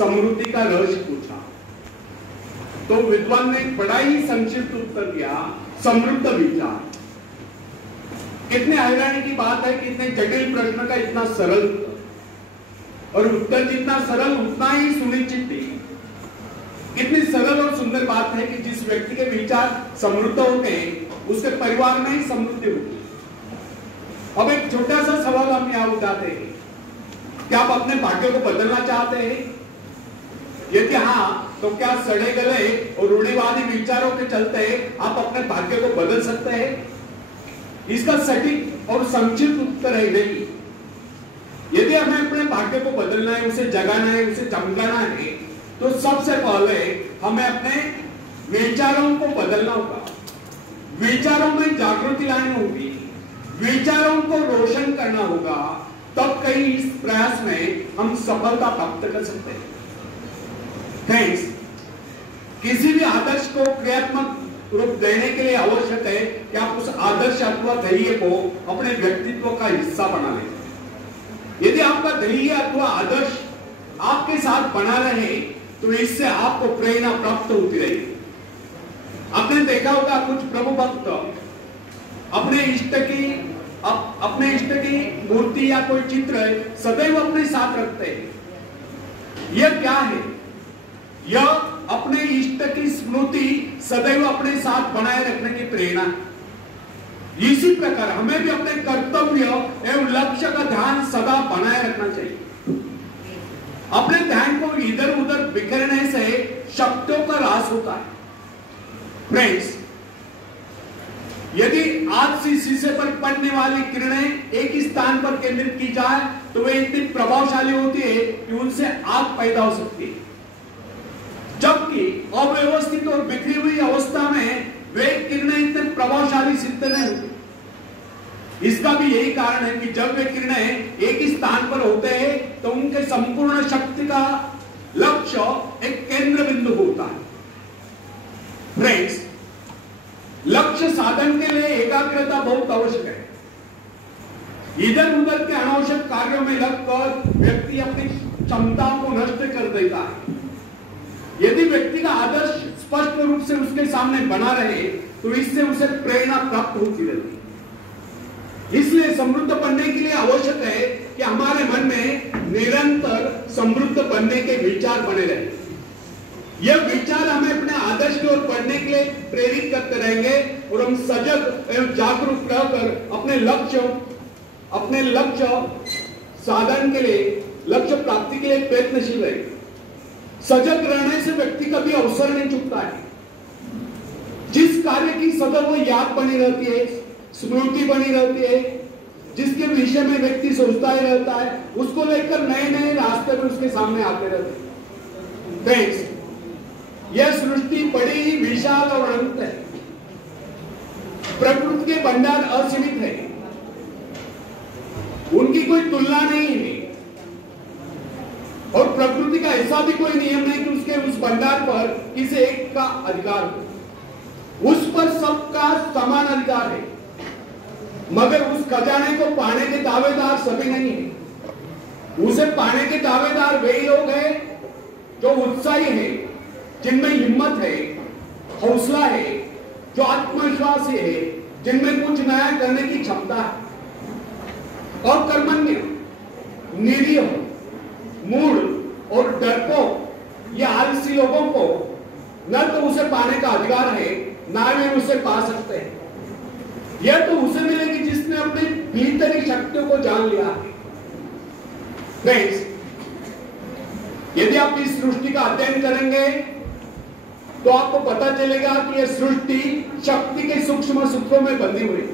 समृद्धि का रहस्य पूछा तो विद्वान ने बड़ा ही संक्षिप्त उत्तर दिया, समृद्ध विचार। कितने हैरानी की बात है कि इतने जटिल प्रश्न का इतना सरल उत्तर, और उत्तर जितना सरल उतना ही सुनिश्चित नहीं। कितनी सरल और सुंदर बात है कि जिस व्यक्ति के विचार समृद्ध होते हैं उसके परिवार में ही समृद्धि होती है। अब एक छोटा सा सवाल हम यहां उठाते हैं, क्या आप अपने भाग्य को बदलना चाहते हैं? यदि हाँ, तो क्या सड़े गले और रूढ़िवादी विचारों के चलते आप अपने भाग्य को बदल सकते हैं? इसका सटीक और संक्षिप्त उत्तर है नहीं। यदि हमें अपने भाग्य को बदलना है, उसे जगाना है, उसे चमकाना है, तो सबसे पहले हमें अपने विचारों को बदलना होगा। विचारों में जागृति लानी होगी, विचारों को रोशन करना होगा, तब कहीं इस प्रयास में हम सफलता प्राप्त कर सकते हैं। फ्रेंड्स, किसी भी आदर्श को क्रियात्मक रूप देने के लिए आवश्यक है कि आप उस आदर्श अथवा ध्येय को अपने व्यक्तित्व का हिस्सा बना लें। यदि आपका ध्येय अथवा आदर्श आपके साथ बना रहे तो इससे आपको प्रेरणा प्राप्त होती रहेगी। आपने देखा होगा कुछ प्रभु भक्त अपने इष्ट की मूर्ति या कोई चित्र सदैव अपने साथ रखते हैं। यह क्या है? यह अपने इष्ट की स्मृति सदैव अपने साथ बनाए रखने की प्रेरणा। इसी प्रकार हमें भी अपने कर्तव्य एवं लक्ष्य का ध्यान सदा बनाए रखना चाहिए। अपने ध्यान को इधर उधर बिखरने से शक्तियों का ह्रास होता है। फ्रेंड्स, यदि आज शीशे पर पड़ने वाली किरणें एक ही स्थान पर केंद्रित की जाए तो वे इतनी प्रभावशाली होती है कि उनसे आग पैदा हो सकती है, जबकि अव्यवस्थित और बिखरी हुई अवस्था में वे किरणें इतने प्रभावशाली सिद्ध नहीं होती। इसका भी यही कारण है कि जब वे किरणें एक ही स्थान पर होते हैं तो उनके संपूर्ण शक्ति का लक्ष्य एक केंद्र बिंदु होता है। फ्रेंड्स, लक्ष्य साधन के लिए एकाग्रता बहुत आवश्यक है। इधर उधर के अनावश्यक कार्यों में लगकर व्यक्ति अपनी क्षमताओं को नष्ट कर देता है। यदि व्यक्ति का आदर्श स्पष्ट रूप से उसके सामने बना रहे तो इससे उसे प्रेरणा प्राप्त होती रहती है। इसलिए समृद्ध बनने के लिए आवश्यक है कि हमारे मन में निरंतर समृद्ध बनने के विचार बने रहे। यह विचार हमें अपने आदर्श की ओर बढ़ने के लिए प्रेरित करते रहेंगे और हम सजग एवं जागरूक रहकर अपने लक्ष्य साधन के लिए, लक्ष्य प्राप्ति के लिए प्रयत्नशील रहेंगे। सजग रहने से व्यक्ति कभी अवसर नहीं चूकता है। जिस कार्य की सदैव याद बनी रहती है, स्मृति बनी रहती है, जिसके विषय में व्यक्ति सोचता ही रहता है, उसको लेकर नए नए रास्ते में उसके सामने आते रहते हैं। फ्रेंड्स, यह सृष्टि बड़ी ही विशाल और अनंत है। प्रकृति के भंडार असीमित है, उनकी कोई तुलना नहीं है और प्रकृति का ऐसा भी कोई नियम नहीं कि उसके उस भंडार पर किसी एक का अधिकार हो। उस पर सबका समान अधिकार है, मगर उस खजाने को पाने के दावेदार सभी नहीं है। उसे पाने के दावेदार वे लोग हैं जो उत्साही है, जिनमें हिम्मत है, हौसला है, जो आत्मविश्वास है, जिनमें कुछ नया करने की क्षमता है। और कर्मण्य, निरीह, मूढ़ और डरपोक ये आलसी लोगों को न तो उसे पाने का अधिकार है, ना वे उसे पा सकते हैं। यह तो उसे मिलेगी जिसने अपनी भीतरी शक्तियों को जान लिया है। फ्रेंड्स, यदि आप इस सृष्टि का अध्ययन करेंगे तो आपको पता चलेगा कि यह सृष्टि शक्ति के सूक्ष्म सूत्रों में बंधी हुई है।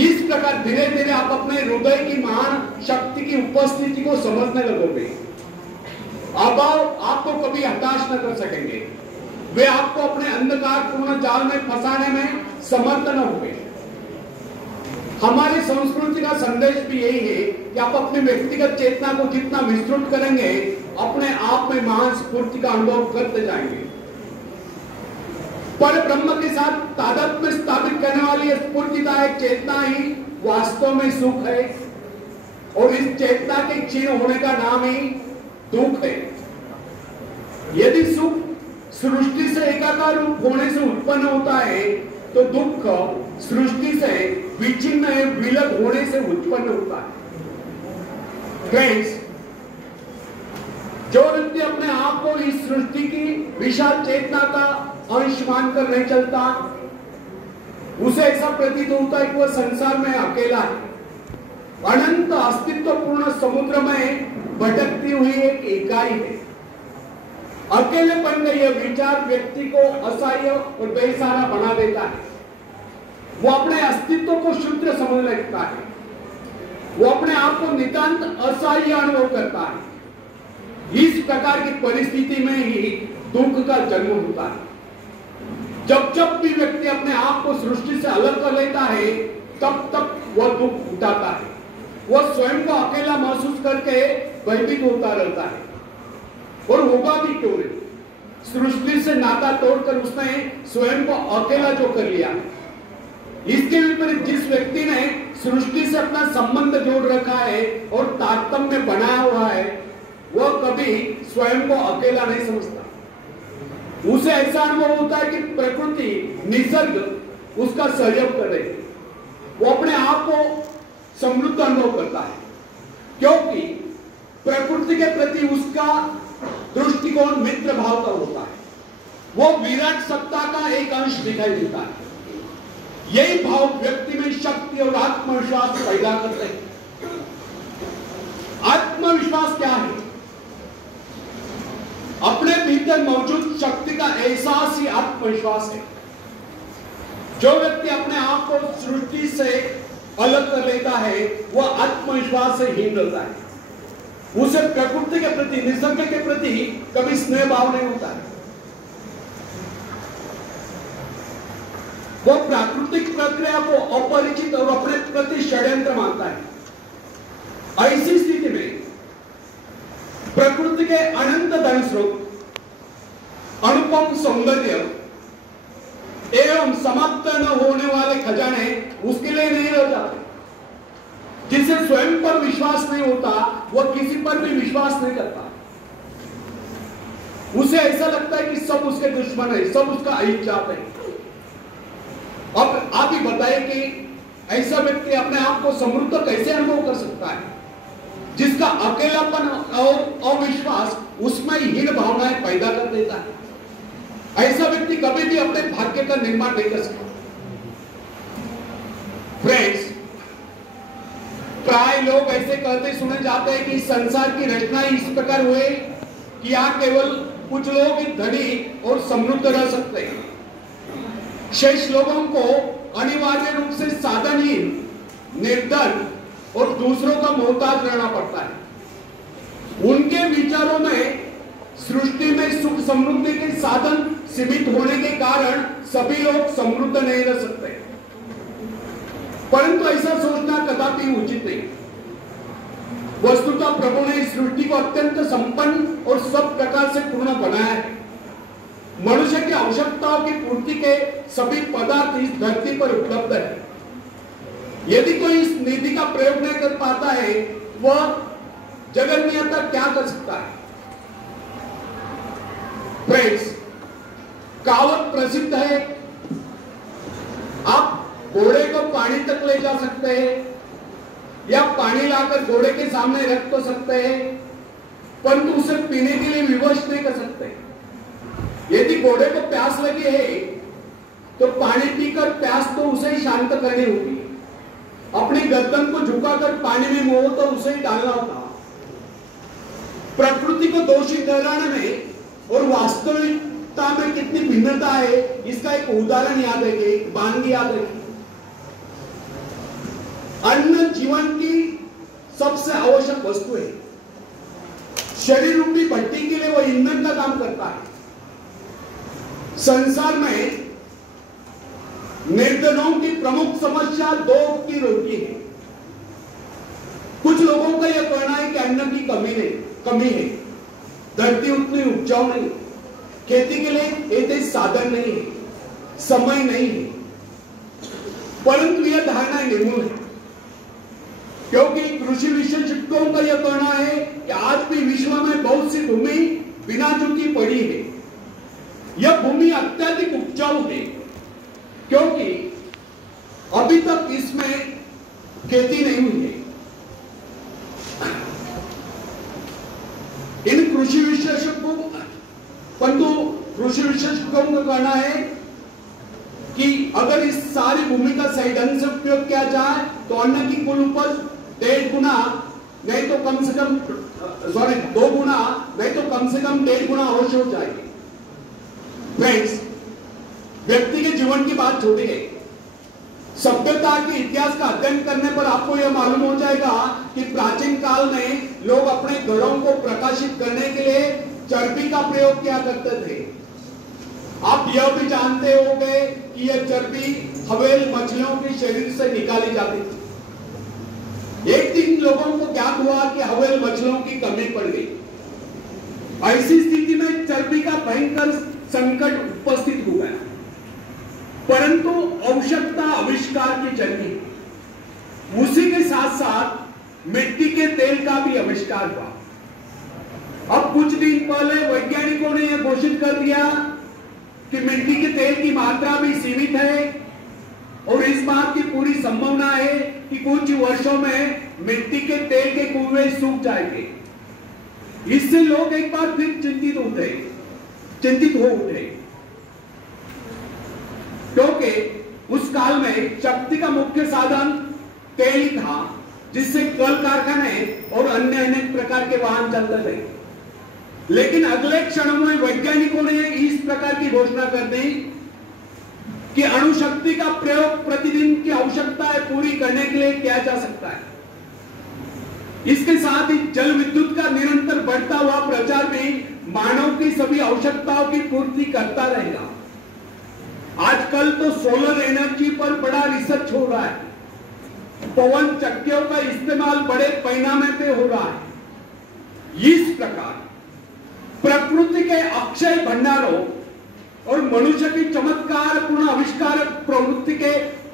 इस प्रकार धीरे धीरे आप अपने हृदय की महान शक्ति की उपस्थिति को समझने लगोगे। अभाव आपको कभी हताश न कर सकेंगे, वे आपको अपने अंधकारपूर्ण जाल में फंसाने में समर्थ न होंगे। हमारी संस्कृति का संदेश भी यही है कि आप अपने व्यक्तिगत चेतना को जितना विस्तृत करेंगे, अपने आप में महान स्फूर्ति का अनुभव करते जाएंगे। पर ब्रह्म के साथ तादात्म्य स्थापित करने वाली स्फूर्तिदायक चेतना ही वास्तव में सुख है और इस चेतना के क्षीण होने का नाम ही दुख है। यदि सुख सृष्टि से एकाकार रूप होने से उत्पन्न होता है तो दुख सृष्टि से विच्छिन्न विलग होने से उत्पन्न होता है। फ्रेंड्स, जो व्यक्ति अपने आप को इस सृष्टि की विशाल चेतना का अंश मानकर नहीं चलता, उसे ऐसा प्रतीत होता है कि वह संसार में अकेला है, अनंत अस्तित्वपूर्ण समुद्र में भटकती हुई एक इकाई है। अकेलेपन का यह विचार व्यक्ति को असहाय और बेसहारा बना देता है। वो अपने अस्तित्व को क्षुद्र समझ लगता है, वो अपने आप को नितांत असहाय अनुभव करता है। इस प्रकार की परिस्थिति में ही दुख का जन्म होता है। जब जब भी व्यक्ति अपने आप को सृष्टि से अलग कर लेता है, तब तब वह दुख उठाता है। वह स्वयं को अकेला महसूस करके भयभीत होता रहता है, और होगा भी क्यों नहीं। सृष्टि से नाता तोड़कर उसने स्वयं को अकेला जो कर लिया। इसके विपरीत जिस व्यक्ति ने सृष्टि से अपना संबंध जोड़ रखा है और तारतम्य बनाया हुआ है, वह कभी स्वयं को अकेला नहीं समझता। उसे ऐसा अनुभव होता है कि प्रकृति, निसर्ग उसका सहयोग कर रही है। वो अपने आप को समृद्ध अनुभव करता है, क्योंकि प्रकृति के प्रति उसका दृष्टिकोण मित्र भाव का होता है। वो विराट सत्ता का एक अंश दिखाई देता है। यही भाव व्यक्ति में शक्ति और आत्मविश्वास पैदा करते हैं। आत्मविश्वास क्या है? अपने भीतर मौजूद शक्ति का एहसास ही आत्मविश्वास है। जो व्यक्ति अपने आप को सृष्टि से अलग कर लेता है, वह आत्मविश्वास से हीन रहता है। उसे प्रकृति के प्रति, निसर्ग के प्रति कभी स्नेह भाव नहीं होता है। वो प्राकृतिक प्रक्रिया को अपरिचित और अपने प्रति षड्यंत्र मानता है। ऐसी स्थिति में प्रकृति के अनंत धन स्रोत, अनुपम सौंदर्य एवं समाप्त न होने वाले खजाने उसके लिए नहीं रह जाते। जिसे स्वयं पर विश्वास नहीं होता, वह किसी पर भी विश्वास नहीं करता। उसे ऐसा लगता है कि सब उसके दुश्मन है, सब उसका अहित चाहते हैं। अब आप ही बताइए कि ऐसा व्यक्ति अपने आप को समृद्ध कैसे अनुभव कर सकता है, जिसका अकेलापन और अविश्वास उसमें हीन भावनाएं पैदा कर देता है। ऐसा व्यक्ति कभी भी अपने भाग्य का निर्माण नहीं कर सकता। फ्रेंड्स, प्राय लोग ऐसे कहते सुने जाते हैं कि संसार की रचना इस प्रकार हुए कि यहाँ केवल कुछ लोग धनी और समृद्ध रह सकते हैं। शेष लोगों को अनिवार्य रूप से साधनहीन, निर्धन और दूसरों का मोहताज रहना पड़ता है। उनके विचारों में सृष्टि में सुख समृद्धि के साधन सीमित होने के कारण सभी लोग समृद्ध नहीं रह सकते। परंतु ऐसा सोचना कदापि उचित नहीं। वस्तुतः प्रभु ने इस सृष्टि को अत्यंत संपन्न और सब प्रकार से पूर्ण बनाया है। मनुष्य की आवश्यकताओं की पूर्ति के सभी पदार्थ इस धरती पर उपलब्ध है। यदि कोई इस निधि का प्रयोग नहीं कर पाता है, वह जगत नियंता क्या कर सकता है? फ्रेंड्स, कहावत प्रसिद्ध है, आप घोड़े को पानी तक ले जा सकते हैं या पानी लाकर घोड़े के सामने रख तो सकते हैं, परंतु उसे पीने के लिए विवश नहीं कर सकते। यदि घोड़े को प्यास लगी है तो पानी पीकर प्यास तो उसे ही शांत करनी होगी। अपनी गर्दन को झुकाकर पानी में मोह तो उसे ही डालना होगा। प्रकृति को दोषी ठहराने में और वास्तविकता में कितनी भिन्नता है, इसका एक उदाहरण याद है, एक वानगी याद है। अन्न जीवन की सबसे आवश्यक वस्तु है। शरीर रूपी भट्टी के लिए वह ईंधन का काम करता है। संसार में निर्धनों की प्रमुख समस्या दो की रोटी है। कुछ लोगों का यह कहना है कि अन्न की कमी है, धरती उतनी उपजाऊ नहीं, खेती के लिए ऐसे साधन नहीं है, समय नहीं है। परंतु यह धारणा निर्मूल है, क्योंकि कृषि विशेषज्ञों का यह कहना है कि आज भी विश्व में बहुत सी भूमि बिना झुकी पड़ी है। यह भूमि अत्यधिक उपजाऊ है क्योंकि अभी तक इसमें खेती नहीं हुई है। इन कृषि विशेषज्ञों का कहना है कि अगर इस सारी भूमि का सही ढंग से उपयोग किया जाए तो अन्न की कुल उपज 1.5 गुना नहीं तो कम से कम 2 गुना नहीं तो कम से कम 1.5 गुना अवश्य हो जाएगी। फ्रेंड्स, व्यक्ति के जीवन की बात छोड़ी है, सभ्यता के इतिहास का अध्ययन करने पर आपको यह मालूम हो जाएगा कि प्राचीन काल में लोग अपने घरों को प्रकाशित करने के लिए चर्बी का प्रयोग किया करते थे। आप यह भी जानते होंगे कि यह चर्बी हवेल मछलियों के शरीर से निकाली जाती थी। एक दिन लोगों को ज्ञात हुआ कि हवेल मछलियों की कमी पड़ गई। ऐसी स्थिति में चर्बी का भयंकर संकट उपस्थित हो गया, परंतु आवश्यकता आविष्कार की चली। उसी के साथ साथ मिट्टी के तेल का भी आविष्कार हुआ। अब कुछ दिन पहले वैज्ञानिकों ने यह घोषित कर दिया कि मिट्टी के तेल की मात्रा भी सीमित है और इस बात की पूरी संभावना है कि कुछ वर्षों में मिट्टी के तेल के कुएं सूख जाएंगे। इससे लोग एक बार फिर चिंतित हो उठे क्योंकि उस काल में शक्ति का मुख्य साधन तेल ही था, जिससे कल कारखाने और अन्य अनेक प्रकार के वाहन चलते थे। लेकिन अगले क्षणों में वैज्ञानिकों ने इस प्रकार की घोषणा कर दी कि अणुशक्ति का प्रयोग प्रतिदिन की आवश्यकताएं पूरी करने के लिए किया जा सकता है। इसके साथ ही जल विद्युत का निरंतर बढ़ता हुआ प्रचार भी मानव की सभी आवश्यकताओं की पूर्ति करता रहेगा। आजकल तो सोलर एनर्जी पर बड़ा रिसर्च हो रहा है, पवन चक्कियों का इस्तेमाल बड़े पैमाने पे हो रहा है। इस प्रकार प्रकृति के अक्षय भंडारों और मनुष्य की चमत्कार पूर्ण आविष्कारक प्रवृत्ति के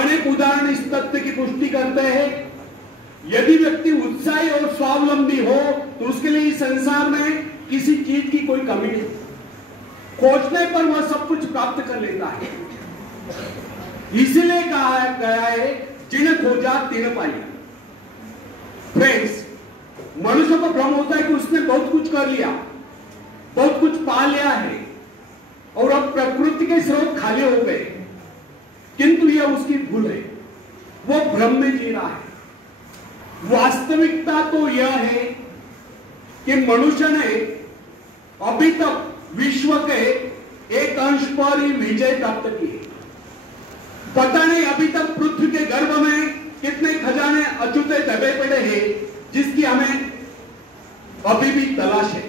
अनेक उदाहरण इस तथ्य की पुष्टि करते हैं। यदि व्यक्ति उत्साही और स्वावलंबी हो तो उसके लिए इस संसार में किसी चीज की कोई कमी नहीं। खोजने पर वह सब कुछ प्राप्त कर लेता है। इसीलिए कहा गया है, जिन्हें खोजा तिन्हें पाया। फ्रेंड्स, मनुष्य को भ्रम होता है कि उसने बहुत कुछ कर लिया, बहुत कुछ पा लिया है और अब प्रकृति के स्रोत खाली हो गए, किंतु यह उसकी भूल है। वो भ्रम में जी रहा है। वास्तविकता तो यह है कि मनुष्य ने अभी तक विश्व के एक अंश पर ही विजय प्राप्त की है। पता नहीं अभी तक पृथ्वी के गर्भ में कितने खजाने अछूते दबे पड़े हैं जिसकी हमें अभी भी तलाश है।